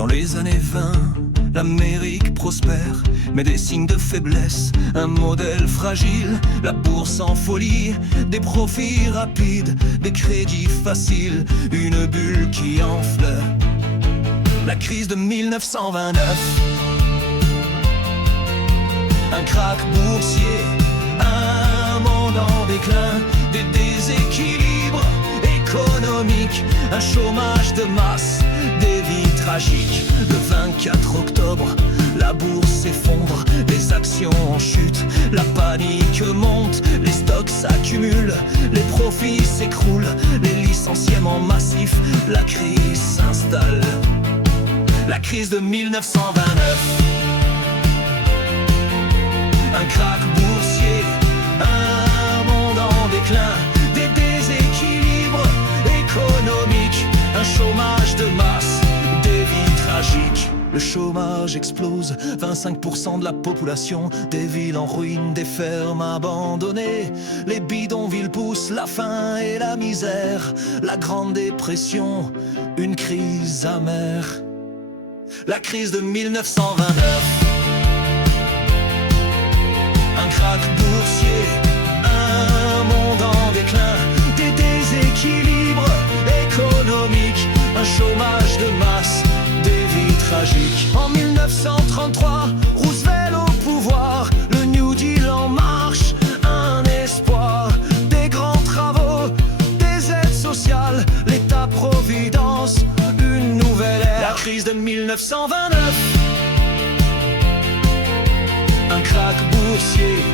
Dans les années 20, l'Amérique prospère, mais des signes de faiblesse, un modèle fragile, la bourse en folie, des profits rapides, des crédits faciles, une bulle qui enfle. La crise de 1929, un krach boursier, un monde en déclin, des déséquilibres économiques, un chômage de masse, des vies tragiques. Le 24 octobre, la bourse s'effondre, les actions en chute, la panique monte, les stocks s'accumulent, les profits s'écroulent, les licenciements massifs, la crise s'installe. La crise de 1929, un krach boursier, un monde en déclin, des déséquilibres économiques, un chômage de masse, des vies tragiques. Le chômage explose, 25% de la population, des villes en ruine, des fermes abandonnées, les bidonvilles poussent la faim et la misère, la grande dépression, une crise amère. La crise de 1929, un krach boursier, un monde en déclin, des déséquilibres économiques, un chômage de masse, des vies tragiques. En 1933, Roosevelt au pouvoir, le New Deal en marche, un espoir, des grands travaux, des aides sociales, l'État-providence, une nouvelle ère. La crise de 1929, un krach boursier,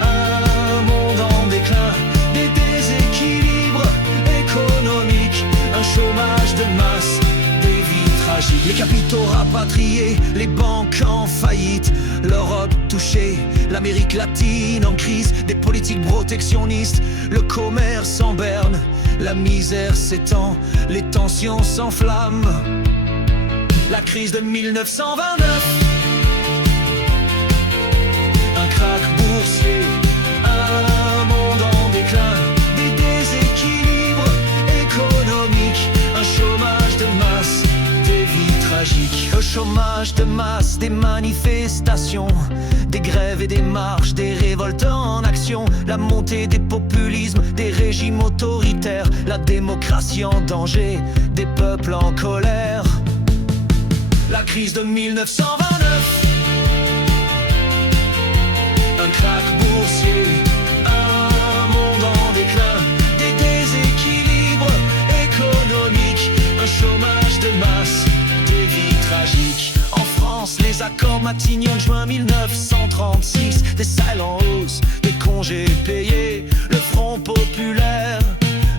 un monde en déclin, des déséquilibres économiques, un chômage de masse, des vies tragiques. Les capitaux rapatriés, les banques en faillite, l'Europe touchée, l'Amérique latine en crise, des politiques protectionnistes, le commerce en berne, la misère s'étend, les tensions s'enflamment. La crise de 1929, un krach boursier, un monde en déclin, des déséquilibres économiques, un chômage de masse, des vies tragiques. Le chômage de masse, des manifestations, des grèves et des marches, des révoltes en action, la montée des populismes, des régimes autoritaires, la démocratie en danger, des peuples en colère. La crise de 1929, un krach boursier, un monde en déclin, des déséquilibres économiques, un chômage de masse, des vies tragiques. En France, les accords Matignon, juin 1936, des salaires en hausse, des congés payés, le Front populaire,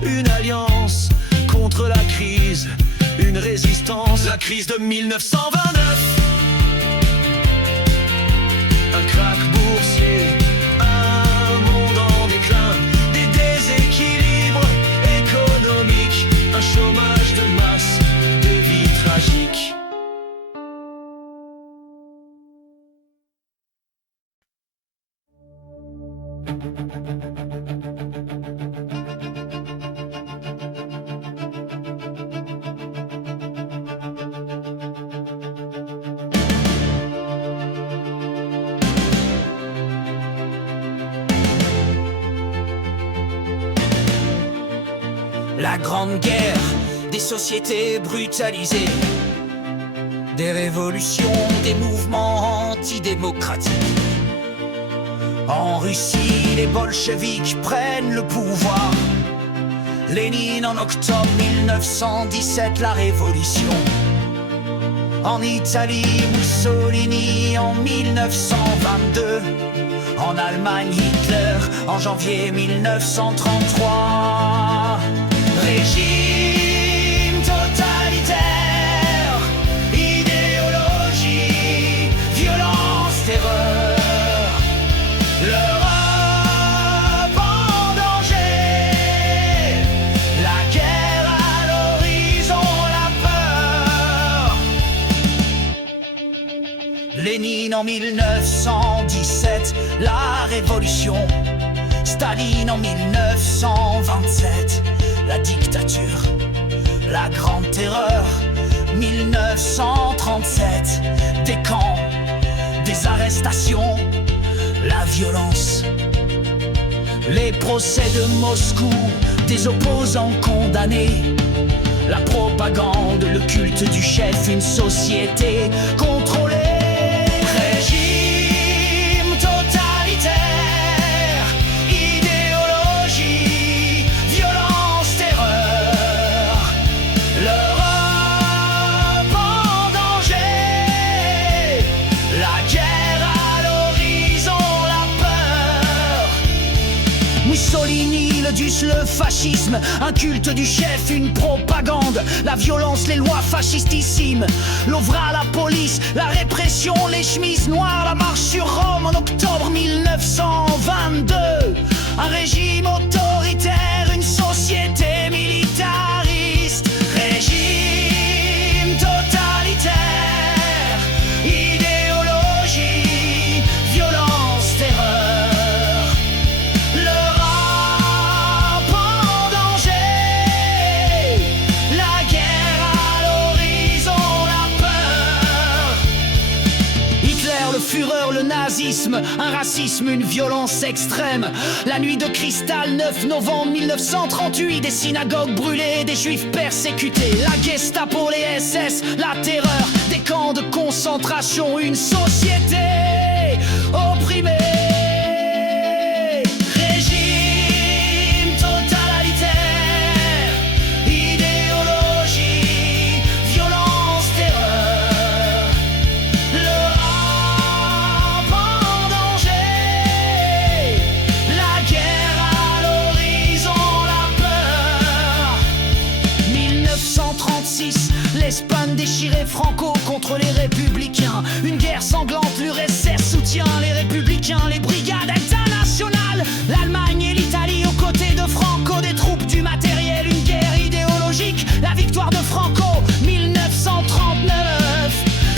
une alliance contre la crise, une résistance. La crise de 1929, un krach boursier, un monde en déclin, des déséquilibres économiques, un chômage de masse, des vies tragiques. La grande guerre, des sociétés brutalisées, des révolutions, des mouvements antidémocratiques. En Russie, les bolcheviks prennent le pouvoir. Lénine en octobre 1917, la révolution. En Italie, Mussolini en 1922. En Allemagne, Hitler en janvier 1933. Régime totalitaire, idéologie, violence, terreur. L'Europe en danger, la guerre à l'horizon, la peur. Lénine en 1917, la révolution. Staline en 1927, la dictature, la grande terreur, 1933. 1937, des camps, des arrestations, la violence. Les procès de Moscou, des opposants condamnés. La propagande, le culte du chef, une société contrôlée. Régime totalitaire, idéologie, violence, terreur. L'Europe en danger, la guerre à l'horizon, la peur. Mussolini, le DUS, le fascisme, un culte du chef, une propagande, la violence, les lois fascistissimes, l'OVRA, la police, la répression, les chemises noires, la marche sur Rome en octobre 1922, un régime autoritaire, une société militariste, régime totalitaire, idéologie, violence, terreur. L'Europe en danger, la guerre à l'horizon, la peur. Hitler, le Führer, le nazisme, un racisme, une violence extrême. La nuit de cristal, 9 novembre 1938, des synagogues brûlées, des juifs persécutés. La Gestapo, les SS, la terreur, des camps de concentration, une société opprimée. Régime totalitaire, idéologie, violence, terreur. L'Europe en danger, la guerre à l'horizon, la peur. 1936, l'Espagne déchirée, Franco contre les républicains. Une guerre sanglante, l'URSS soutient les républicains, les brigades internationales. L'Allemagne et l'Italie aux côtés de Franco, des troupes, du matériel, une guerre idéologique. La victoire de Franco, 1939.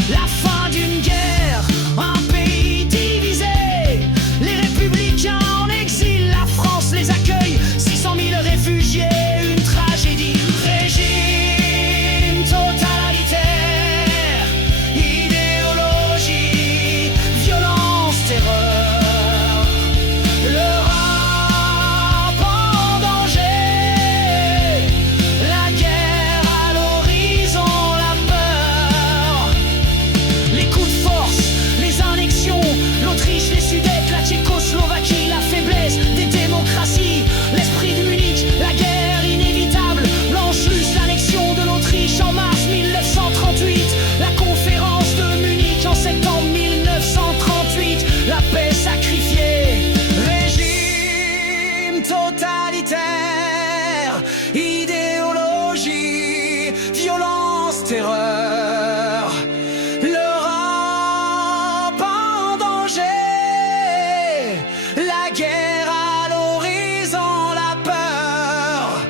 La fin d'une guerre, un pays divisé. Les républicains en exil, la France les accueille. 600 000 réfugiés, une tragédie. Régime totalitaire, idéologie, violence, terreur. L'Europe en danger, la guerre à l'horizon, la peur. Les coups de force, les annexions, l'Autriche, les Sudètes, la Tchécoslovaquie, la faiblesse des démocraties, l'esprit de Munich, la guerre inévitable, l'Anschluss, l'annexion de l'Autriche en mars 1938, la conférence de Munich en septembre 1938, la paix sacrifiée. Régime totalitaire, idéologie, violence, terreur. L'Europe en danger, la guerre à l'horizon, la peur.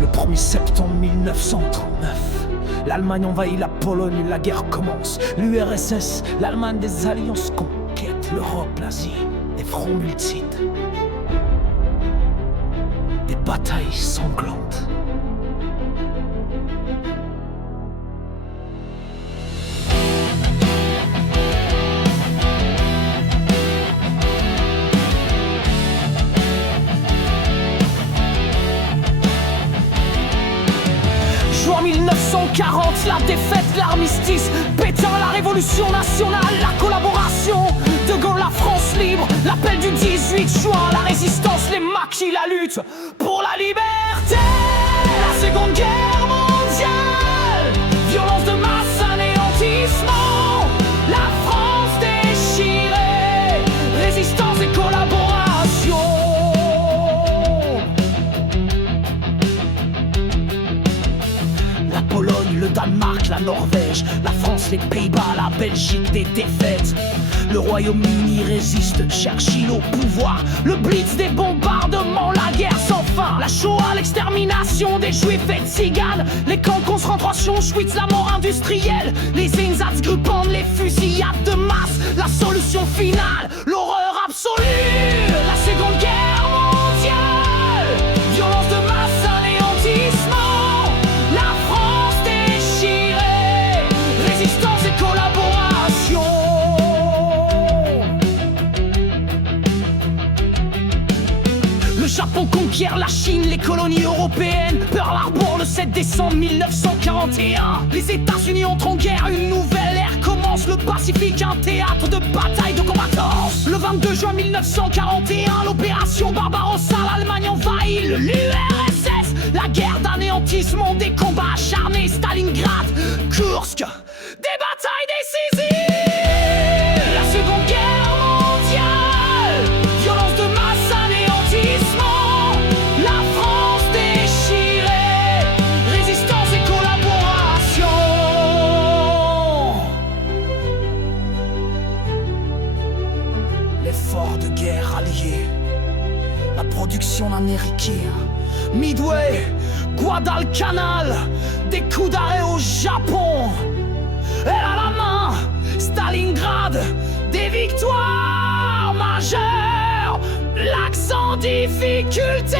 Le 1er septembre 1939, l'Allemagne envahit la Pologne, la guerre commence. L'URSS, l'Allemagne des alliances conquête l'Europe, l'Asie, des fronts multiples, des batailles sanglantes. Juin 1940, la défaite, l'armistice, Pétain, la révolution nationale, la collaboration, De Gaulle, la France libre, l'appel du 18 juin, la résistance, les maquis, la lutte pour la liberté. La Seconde Guerre mondiale, violence de masse, anéantissement, la France déchirée, résistance et collaboration. La Pologne, le le Danemark, la Norvège, la France, les Pays-Bas, la Belgique, des défaites. Le Royaume-Uni résiste, cherche-t-il au pouvoir. Le blitz des bombardements, la guerre sans fin. La Shoah, l'extermination des Juifs et de Tziganes. Les camps de concentration, Auschwitz, la mort industrielle. Les Einsatzgruppen, les fusillades de masse. La solution finale, l'horreur absolue. La Seconde Guerre mondiale, violence de masse, anéantissement. La France déchirée, résistance et collaboration. Le Japon conquiert la Chine, les colonies européennes. Pearl Harbor le 7 décembre 1941. Les États-Unis entrent en guerre, une nouvelle ère commence. Le Pacifique, un théâtre de bataille de combattants. Le 22 juin 1941, l'opération Barbarossa, l'Allemagne envahit l'URSS. La guerre d'anéantissement, des combats acharnés, Stalingrad, Kursk, des batailles décisives. La Seconde Guerre mondiale, violence de masse, anéantissement. La France déchirée, résistance et collaboration. L'effort de guerre allié, la production américaine, Midway, Guadalcanal, des coups d'arrêt au Japon. Elle a la main, Stalingrad, des victoires majeures. L'accent difficulté,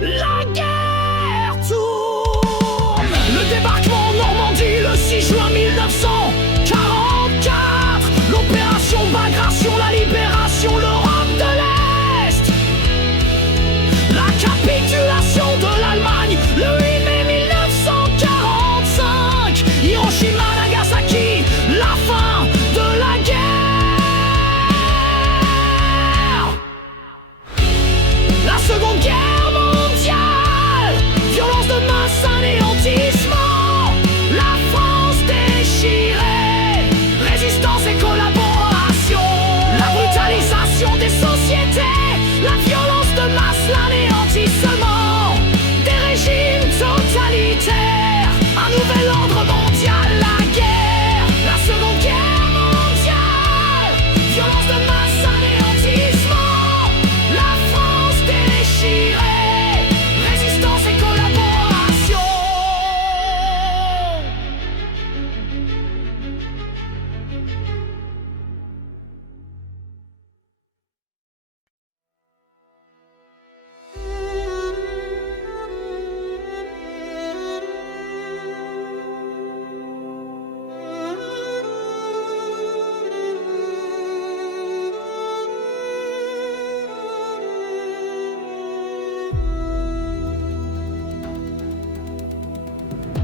la guerre tourne. Le débarquement en Normandie le 6 juin 1944. L'opération Bagration, la libération, l'Europe de l'Est. La capitulation de l'Allemagne le 8 mai 1945. Hiroshima, Nagasaki, la fin de la guerre. La Seconde Guerre mondiale, violence de masse, anéantissement. La France déchirée, résistance et collaboration. La brutalisation des sociétés, la violence de masse, l'anéantissement des régimes totalitaires. Un nouvel ordre mondial, la guerre. La Seconde Guerre mondiale, violence de masse, anéantissement. La France déchirée, résistance et collaboration.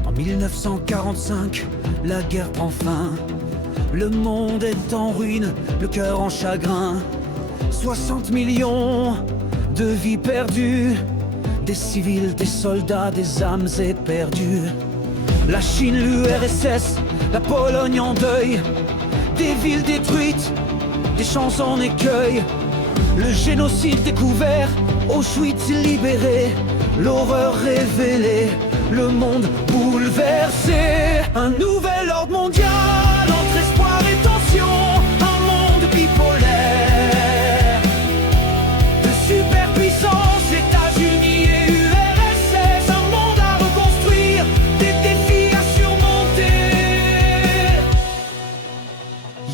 En 1945, la guerre prend fin. Le monde est en ruine, le cœur en chagrin. 60 millions de vies perdues, des civils, des soldats, des âmes éperdues. La Chine, l'URSS, la Pologne en deuil. Des villes détruites, des champs en écueil. Le génocide découvert, Auschwitz libéré. L'horreur révélée, le monde bouleversé. Un nouvel ordre mondial, entre espoir et tension. Un monde bipolaire, de superpuissance, États-Unis et URSS. Un monde à reconstruire, des défis à surmonter.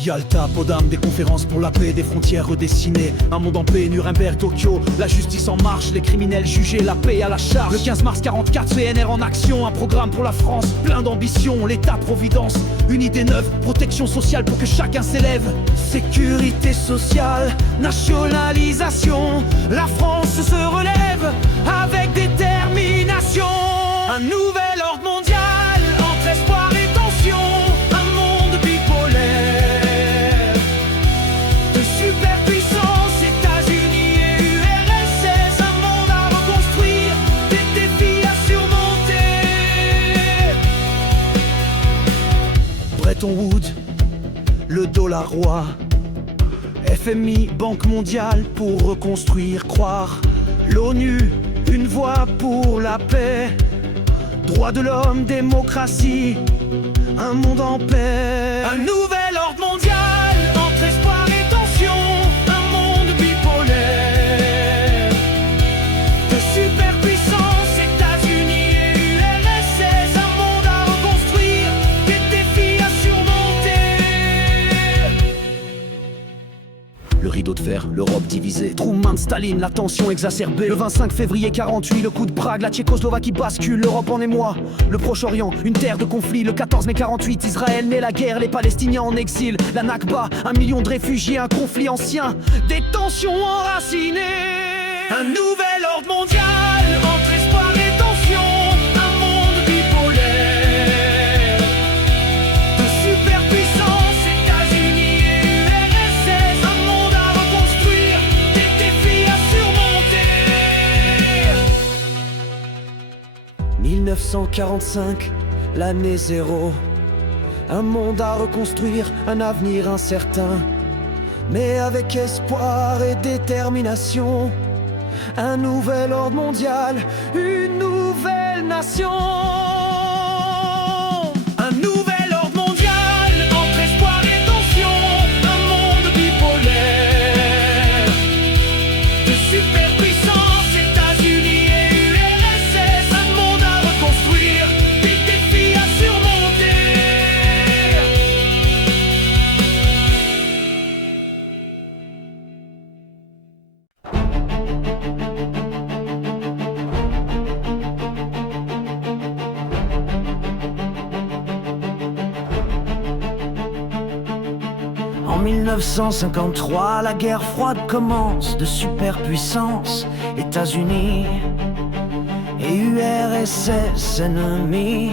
Yalta, Potsdam, des conférences pour la paix, des frontières redessinées. Un monde en paix, Nuremberg, Tokyo, la justice en marche, les criminels jugés, la paix à la charge. Le 15 mars 44, CNR en action, un programme pour la France, plein d'ambition, l'État-providence, une idée neuve, protection sociale pour que chacun s'élève. Sécurité sociale, nationalisation, la France se relève avec détermination. Un nouvel ordre mondial, entre espoir et tension. Un monde bipolaire, de superpuissance, États-Unis et URSS. Un monde à reconstruire, des défis à surmonter. Bretton Woods, le dollar roi. FMI, Banque mondiale pour reconstruire, croire. L'ONU, une voix pour la paix. Droits de l'homme, démocratie, un monde en paix. Un nouvel ordre mondial, entre espoir et tension, un monde bipolaire. De superpuissance, États-Unis et URSS, un monde à reconstruire, des défis à surmonter. Le rideau de fer, l'Europe divisée, Truman, Staline, la tension exacerbée. Le 25 février 48, le coup de Prague, la Tchécoslovaquie bascule, l'Europe en émoi. Le Proche-Orient, une terre de conflit. Le 14 mai 48, Israël naît la guerre, les Palestiniens en exil. La Nakba, 1 million de réfugiés, un conflit ancien, des tensions enracinées. Un nouvel ordre mondial, entre espoir et tension, un monde bipolaire. De superpuissance, États-Unis et URSS, un monde à reconstruire, des défis à surmonter. 1945, l'année zéro. Un monde à reconstruire, un avenir incertain. Mais avec espoir et détermination, un nouvel ordre mondial, une nouvelle nation. Un nouvel ordre mondial, entre espoir et tension, un monde bipolaire. De superpuissance, États-Unis et URSS, un monde à reconstruire, des défis à surmonter. En 1953, la guerre froide commence. De superpuissance, États-Unis et URSS ennemis.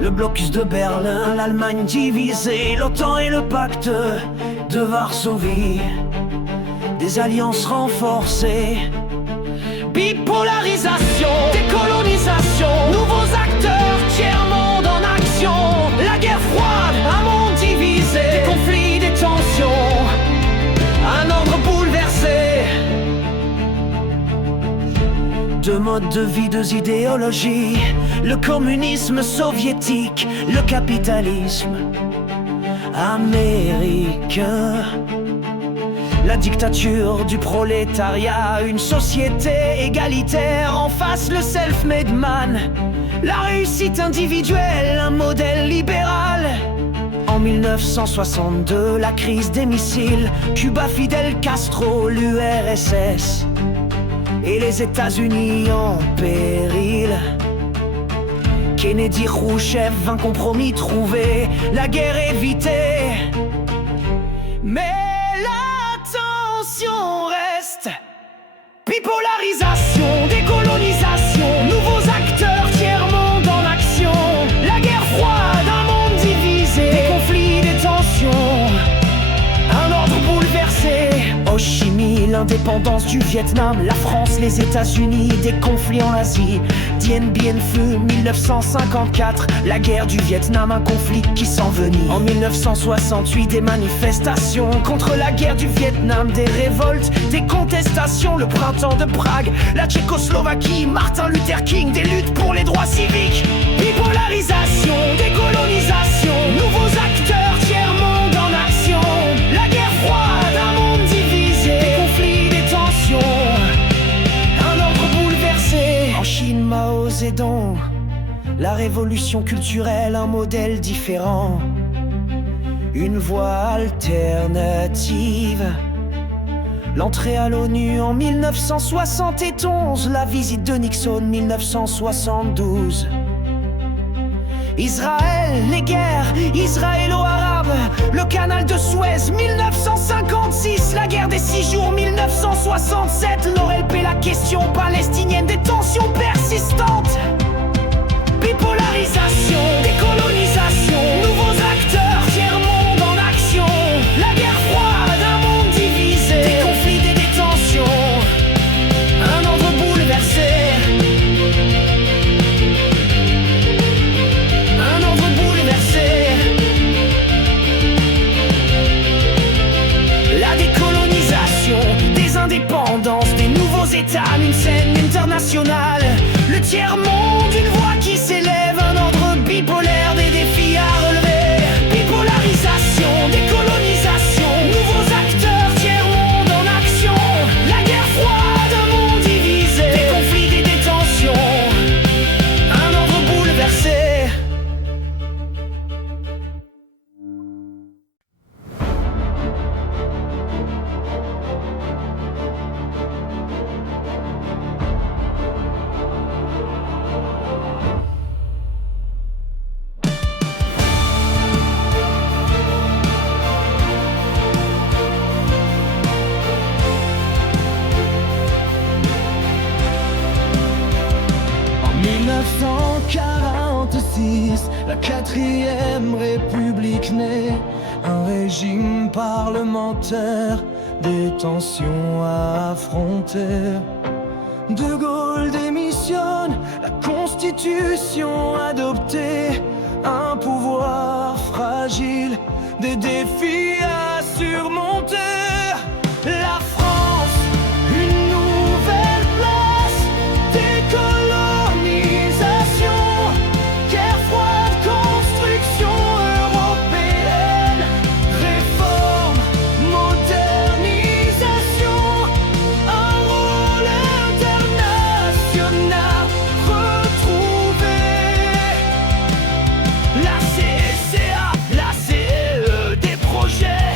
Le blocus de Berlin, l'Allemagne divisée, l'OTAN et le pacte de Varsovie. Des alliances renforcées. Bipolarisation, décolonisation, nouveaux acteurs, tiers-monde en action. La guerre froide, un monde divisé, des conflits, des tensions, un ordre bouleversé. Deux modes de vie, deux idéologies. Le communisme soviétique, le capitalisme américain. La dictature du prolétariat, une société égalitaire. En face le self-made man, la réussite individuelle, un modèle libéral. En 1962, la crise des missiles, Cuba, Fidel Castro, l'URSS et les États-Unis en péril. Kennedy, Khrouchtchev, un compromis trouvé, la guerre évitée. Mais la tension reste. Bipolarisation, décolonisation, nouveaux acteurs, tiers-monde en action. La guerre froide, un monde divisé, des conflits, des tensions, un ordre bouleversé. Ho Chi Minh, l'indépendance du Vietnam, la France, les États-Unis, des conflits en Asie. Dien Bien Phu, 1954, la guerre du Vietnam, un conflit qui s'envenime. En 1968, des manifestations contre la guerre du Vietnam, des révoltes, des contestations, le printemps de Prague, la Tchécoslovaquie, Martin Luther King, des luttes pour les droits civiques. Bipolarisation, décolonisation, nouveaux acteurs, tiers-monde en action. La guerre froide, un monde divisé, des conflits, des tensions, un ordre bouleversé. En Chine, Mao Zedong, la révolution culturelle, un modèle différent, une voie alternative. L'entrée à l'ONU en 1971, la visite de Nixon 1972. Israël, les guerres israélo-arabes, le canal de Suez 1956, la guerre des 6 jours 1967, l'OLP, la question palestinienne, des tensions persistantes. Bipolarisation, décolonisation, nouveaux acteurs, tiers-monde en action. La guerre froide, un monde divisé, des conflits et des tensions, un ordre bouleversé. Un ordre bouleversé. La décolonisation, des indépendances, des nouveaux États, une scène internationale. Le tiers-monde, une voie justice, la 4e République naît, un régime parlementaire, des tensions à affronter. De Gaulle démissionne, la Constitution adoptée, un pouvoir fragile, des défis à surmonter. La France, une nouvelle place, décolonisation, guerre froide, construction européenne, réforme, modernisation, un rôle international retrouvé. La CSCA, la CE, des projets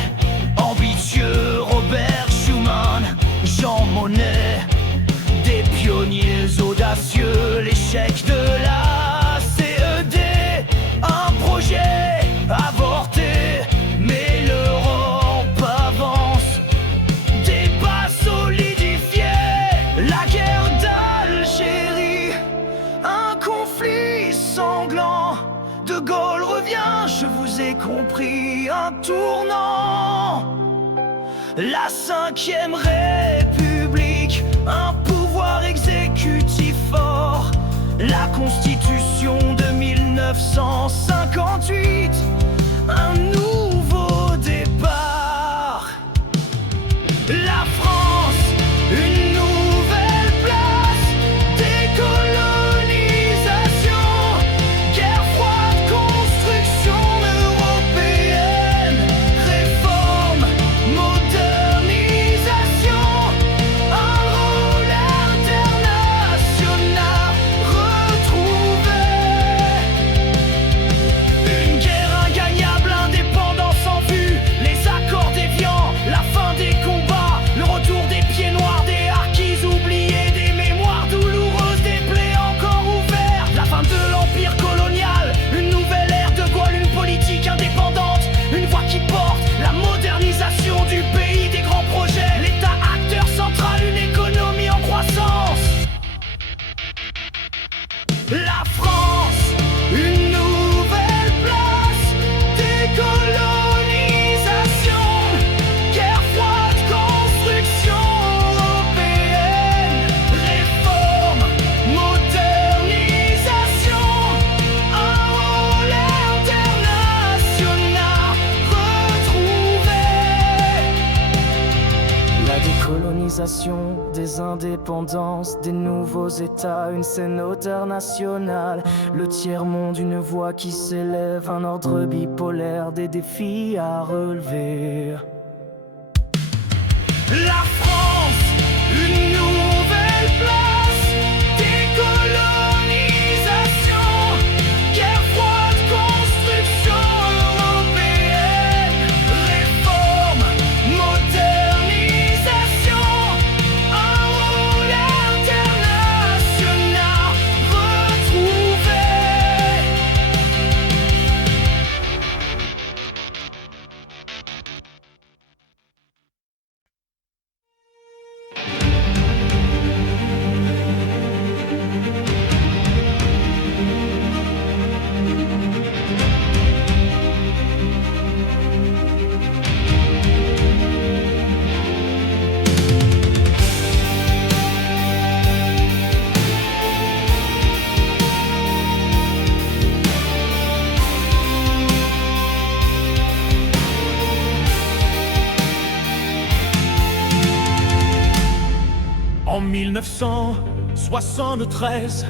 ambitieux, Robert Schuman, Jean Monnet, des pionniers audacieux, l'échec de la CED, un projet avorté, mais l'Europe avance, débat solidifié, la guerre d'Algérie, un conflit sanglant, De Gaulle revient, je vous ai compris, un tournant. La 5e République, un pouvoir exécutif fort. La Constitution de 1958, un nouveau départ. La France, une nouvelle place, décolonisation, guerre froide, construction européenne, réforme, modernisation, un rôle international retrouvé. Une guerre ingagnable, indépendance en vue, les accords d'Évian, la fin des combats, le retour des pieds noirs, des harkis oubliés, des mémoires douloureuses, des plaies encore ouvertes, la fin de l'empire colonial, une nouvelle ère de Gaulle, une politique indépendante, une voix qui porte la modernisation du pays, des grands projets, l'État acteur central, une économie en croissance. La France, une nouvelle place, décolonisation, guerre froide, construction européenne, réforme, modernisation, un rôle international retrouvé. La décolonisation, des indépendances, des nouveaux États, une scène internationale, le tiers-monde, une voix qui s'élève, un ordre bipolaire, des défis à relever. La France, une nouvelle place, décolonisation, guerre froide, construction européenne, réforme, modernisation, un rôle international retrouvé. En 1973,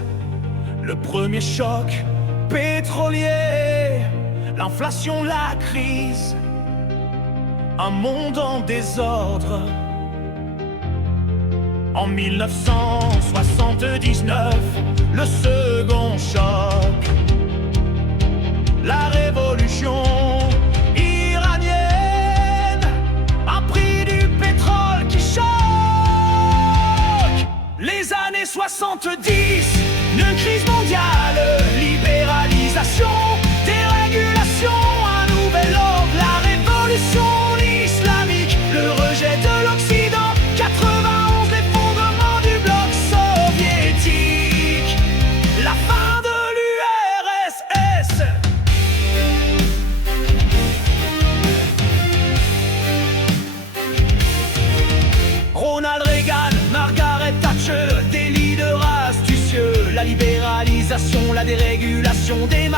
le premier choc pétrolier, l'inflation, la crise, un monde en désordre. En 1979, le second choc, la révolution iranienne, un prix du pétrole qui choque. Les années 70, une crise mondiale, libéralisation, dérégulation, un nouvel ordre, la révolution islamique, le rejet de l'Occident, 91, l'effondrement du bloc soviétique, la fin de l'URSS.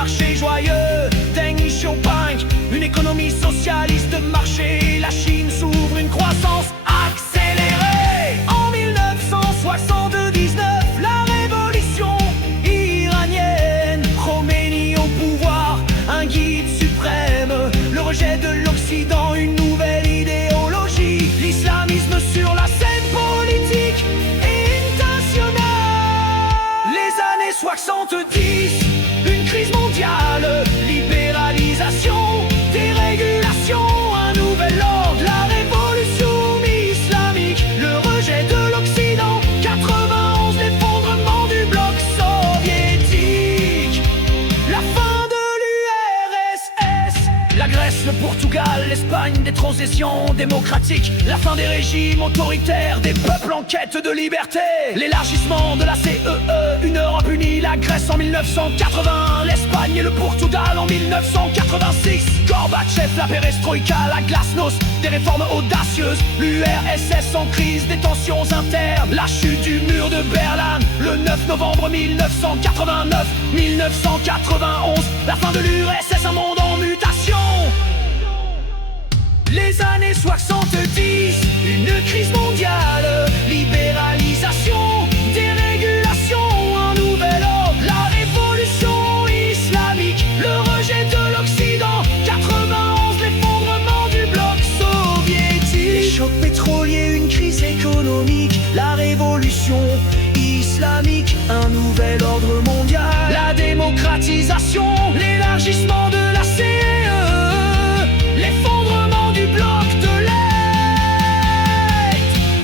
marché joyeux, Deng Xiaoping, une économie socialiste de marché. La Chine s'ouvre une croissance accélérée. En 1979, la révolution iranienne, Khomeini au pouvoir, un guide suprême, le rejet de l'Occident, une nouvelle idéologie, l'islamisme sur la scène politique internationale. Les années 70, une crise mondiale, libéralisation, dérégulation, un nouvel ordre, la révolution islamique, le rejet de l'Occident, 91, l'effondrement du bloc soviétique, la fin de l'URSS, la Grèce, le Portugal, l'Espagne, des transitions démocratiques, la fin des régimes autoritaires, des peuples en quête de liberté, l'élargissement de la CEE, une Europe unie, la Grèce en 1980, l'Espagne et le Portugal en 1986, Gorbatchev, la perestroïka, la glasnost, des réformes audacieuses, l'URSS en crise, des tensions internes, la chute du mur de Berlin, le 9 novembre 1989, 1991, la fin de l'URSS, un monde en mutation. Les années 70, une crise mondiale, libéralisation, dérégulation, un nouvel ordre, la révolution islamique, le rejet de l'Occident, 91, l'effondrement du bloc soviétique, les chocs pétroliers, une crise économique, la révolution islamique, un nouvel ordre mondial, la démocratisation, l'élargissement de la CEE, l'effondrement du bloc de l'Est.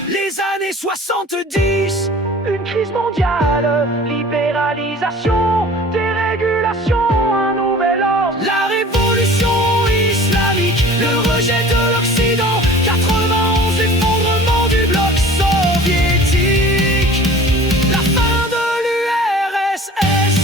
Les années 70, une crise mondiale, libéralisation, dérégulation, un nouvel ordre, la révolution islamique, le rejet de l'Occident, 91, l'effondrement du bloc soviétique, la fin de l'URSS.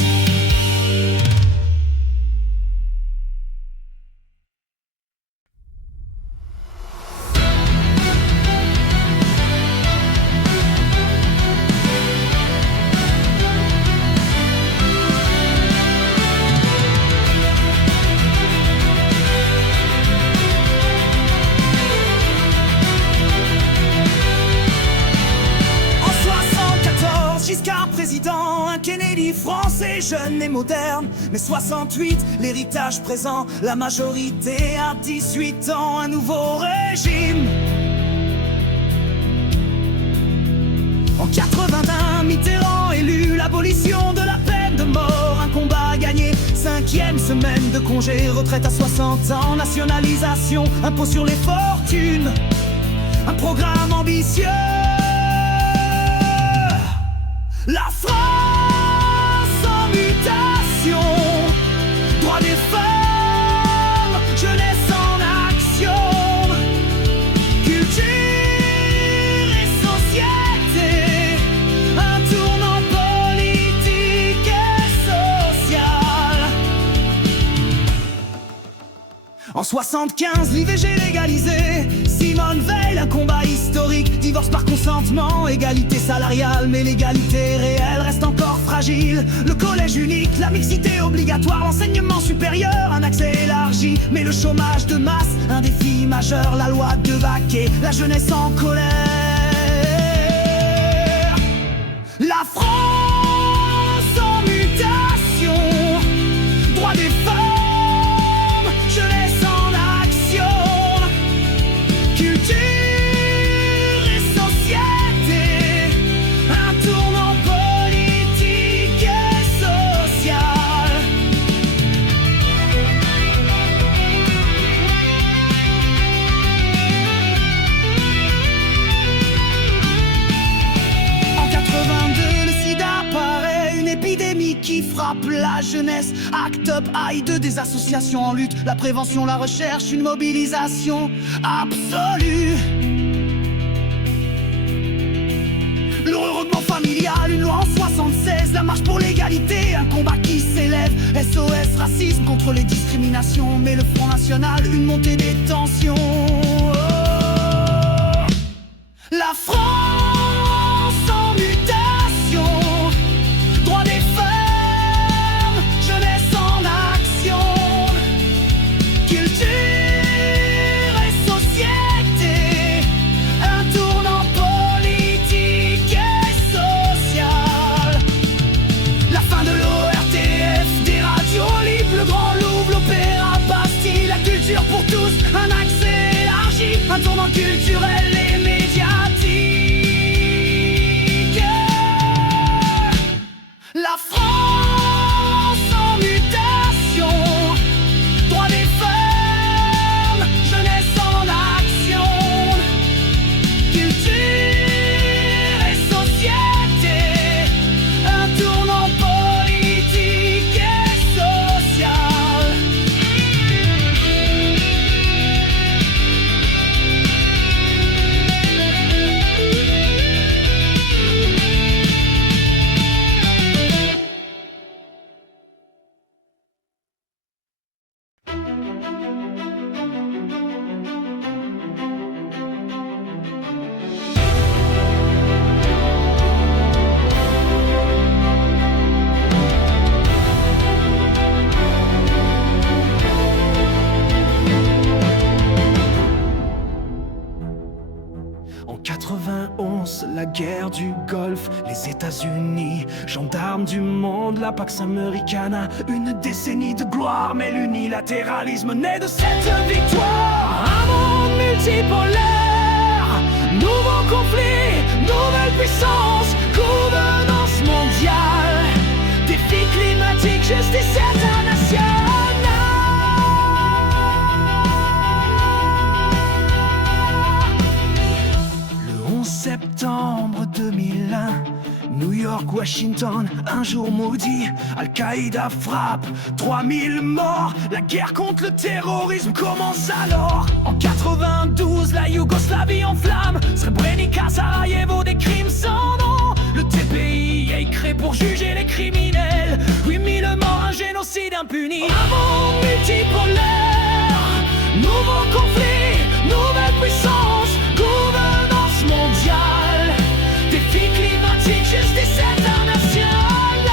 Giscard président, un Kennedy français jeune et moderne. Mais 68, l'héritage présent, la majorité à 18 ans, un nouveau régime. En 81, Mitterrand élu, l'abolition de la peine de mort, un combat gagné, 5e semaine de congé, retraite à 60 ans, nationalisation, impôt sur les fortunes, un programme ambitieux. La France en mutation, droit des femmes, jeunesse en action, culture et société, un tournant politique et social. En 75, l'IVG légalisé, Simone Veil, un combat historique, divorce par consentement, égalité salariale, mais l'égalité réelle reste encore fragile. Le collège unique, la mixité obligatoire, l'enseignement supérieur, un accès élargi, mais le chômage de masse, un défi majeur, la loi de Baquet, la jeunesse en colère. La France en mutation, droit des femmes, jeunesse en action, culture et société, un tournant politique et social. En 82, le sida apparaît, une épidémie qui frappe la jeunesse. Act Up, AIDE, des associations en lutte, la prévention, la recherche, une mobilisation absolue. Le regroupement familial, une loi en 76, la marche pour l'égalité, un combat qui s'élève. SOS racisme contre les discriminations, mais le Front National, une montée des tensions. Oh. La France en mutation, droit des femmes, jeunesse en un tournant culturel et médiatique. La France en mutation, droits des femmes, jeunesse en action, culture et société, un tournant politique et social. En 91, la guerre du Golfe, les États-Unis, gendarmes du monde, la Pax Americana, une décennie de gloire, mais l'unilatéralisme naît de cette victoire. Un monde multipolaire, nouveau conflit, nouvelle puissance, gouvernance mondiale, défi climatique, justice internationale. Septembre 2001, New York, Washington, un jour maudit, Al-Qaïda frappe, 3000 morts, la guerre contre le terrorisme commence alors. En 92, la Yougoslavie en flammes, Srebrenica, Sarajevo, des crimes sans nom. Le TPI est créé pour juger les criminels, 8000 morts, un génocide impuni. Un monde multipolaire, nouveau conflit, nouvelle puissance, gouvernance mondiale, défi climatique, justice internationale.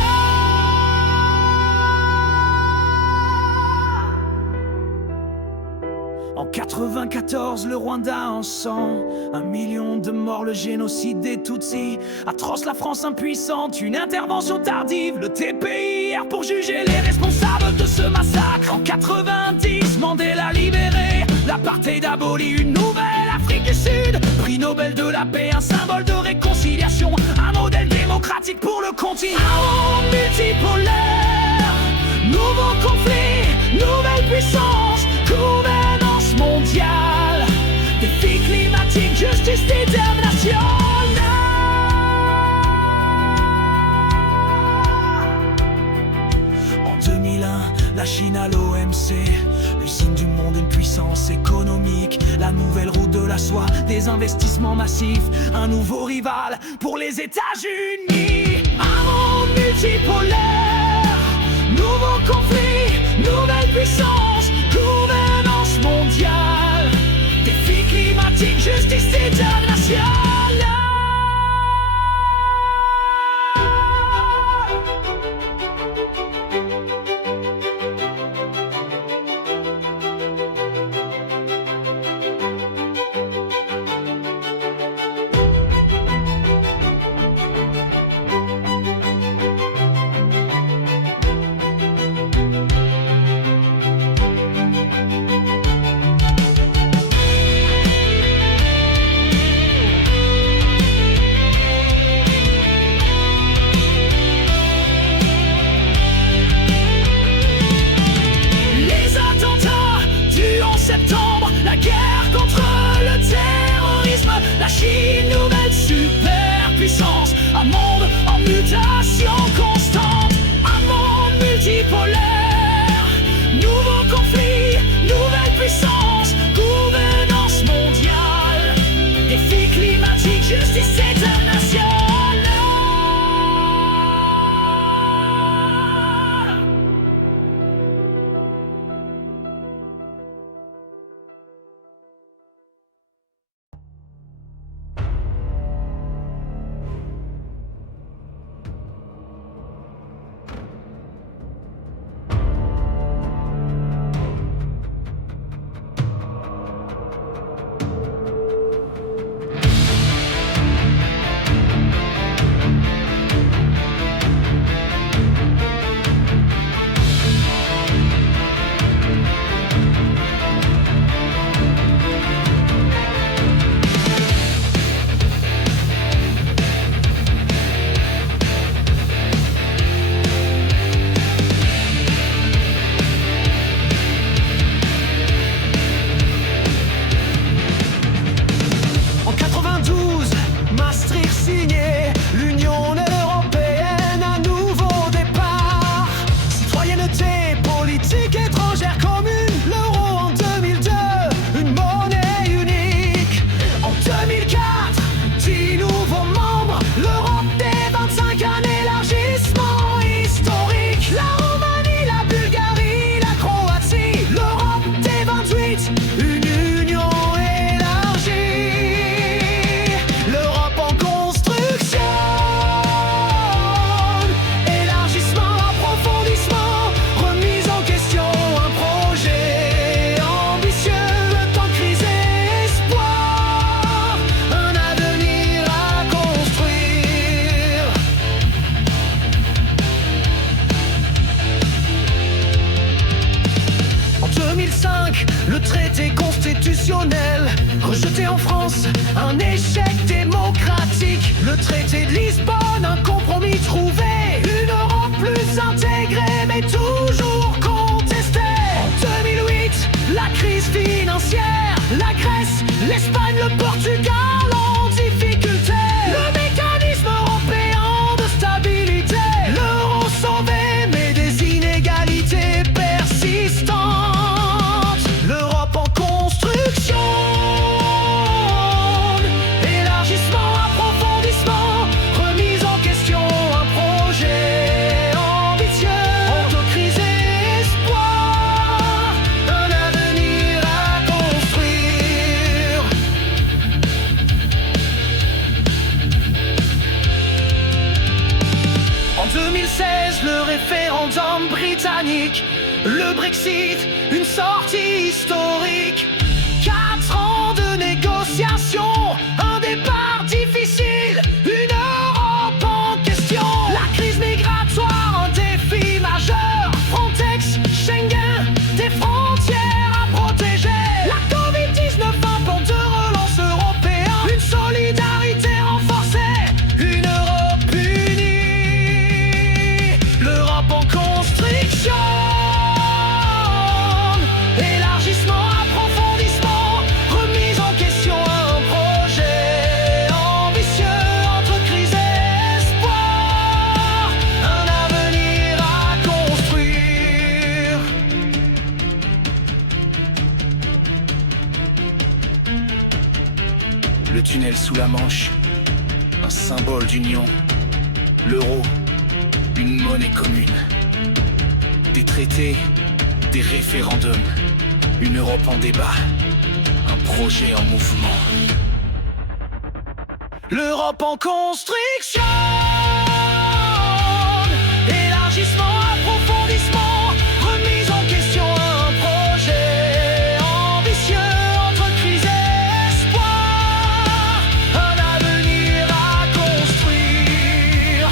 En 94, le Rwanda en sang, 1 million de morts, le génocide des Tutsis. Atroce, la France impuissante, une intervention tardive. Le TPIR pour juger les responsables de ce massacre. En 90, Mandela libéré, l'apartheid aboli, une nouvelle Afrique du Sud. Prix Nobel de la paix, un symbole de réconciliation, un modèle démocratique pour le continent. Un monde multipolaire, nouveau conflit, nouvelle puissance, gouvernance mondiale, défi climatique, justice internationale. En 2001, la Chine à l'OMC, l'usine du monde, une puissance économique, la nouvelle route de la soie, des investissements massifs, un nouveau rival pour les États-Unis. Un monde multipolaire, nouveau conflit, nouvelle puissance, gouvernance mondiale, défi climatique, justice internationale. 1945, le traité constitutionnel. Rejeté en France, un échec démocratique. Le traité de Lisbonne, un compromis trouvé. Une Europe plus intégrée, mais toujours contestée. En 2008, la crise financière. La Grèce, l'Espagne, le Portugal en difficulté. Le mécanisme européen de stabilité. L'euro sauvé, mais des inégalités persistantes. L'Europe en construction. Élargissement, approfondissement. Remise en question, un projet ambitieux. Entre crise et espoir, un avenir à construire. En 2016, le référendum britannique. Le Brexit, une sortie historique. 4 ans de négociations, un départ difficile, une Europe en question. La crise migratoire, un défi majeur. Frontex, Schengen, des frontières à protéger. La Covid-19, un plan de relance européen. Une solidarité renforcée, une Europe unie. L'Europe en construction. Élargissement, approfondissement, remise en question, un projet ambitieux. Entre crise et espoir, un avenir à construire. Le tunnel sous la Manche, un symbole d'union. L'euro, une monnaie commune. Des traités, des référendums, une Europe en débat, un projet en mouvement. L'Europe en construction. Élargissement, approfondissement, remise en question, un projet ambitieux. Entre crise et espoir, un avenir à construire.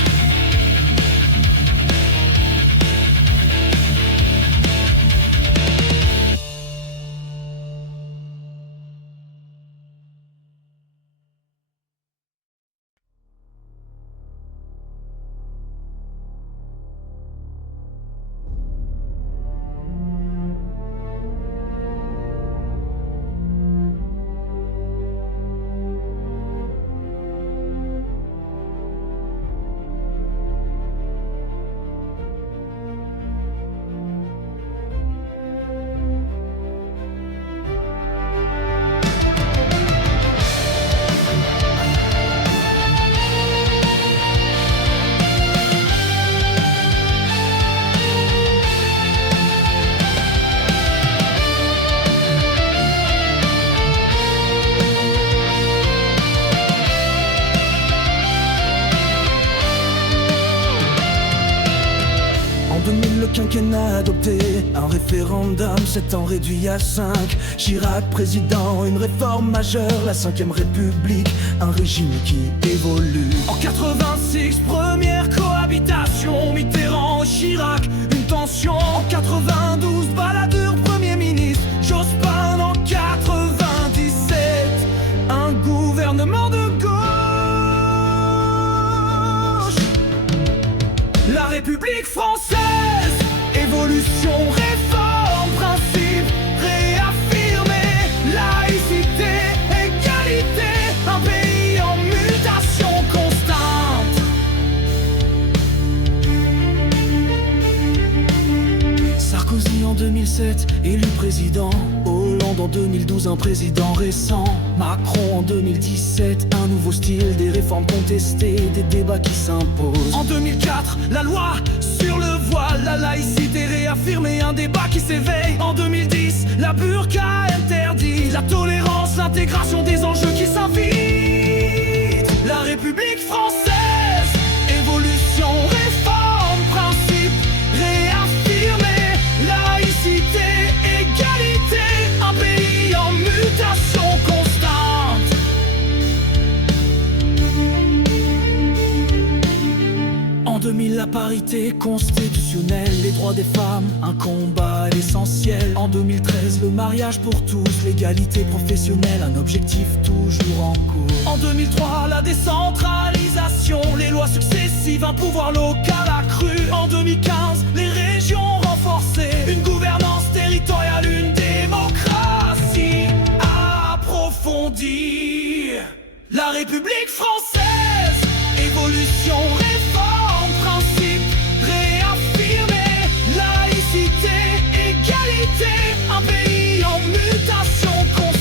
En 2000, le quinquennat adopté un référendum, 7 ans réduit à 5. Chirac président, une réforme majeure, la 5ème République, un régime qui évolue. En 86, première cohabitation, Mitterrand, Chirac, une tension. En 92, Balladur, Premier ministre, Jospin. En 97, un gouvernement de gauche. La République française, évolution, réforme, principe, réaffirmé, laïcité, égalité, un pays en mutation constante. Sarkozy en 2007, élu président. Hollande en 2012, un président récent. Macron en 2017, un nouveau style, des réformes contestées, des débats qui s'imposent. En 2004, la loi sur le voile, la laïcité réaffirmée, un débat qui s'éveille. En 2010, la burqa interdite, la tolérance, l'intégration, des enjeux qui s'invitent. La République française, évolution, réforme, principe, réaffirmé, laïcité, égalité, un pays en mutation constante. En 2000, à Paris, Autorité constitutionnelle, les droits des femmes, un combat essentiel. En 2013, le mariage pour tous, l'égalité professionnelle, un objectif toujours en cours. En 2003, la décentralisation, les lois successives, un pouvoir local accru. En 2015, les régions renforcées, une gouvernance territoriale, une démocratie approfondie. La République française, évolution, réforme, principe réaffirmé, laïcité, égalité, un pays en mutation constante.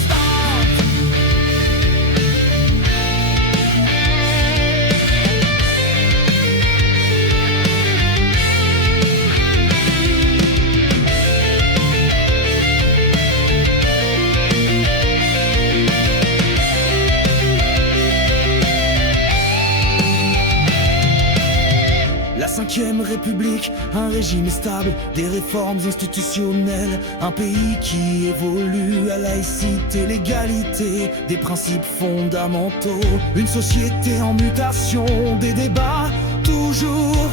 La 5e République, un régime stable, des réformes institutionnelles, un pays qui évolue à laïcité, l'égalité, des principes fondamentaux, une société en mutation, des débats toujours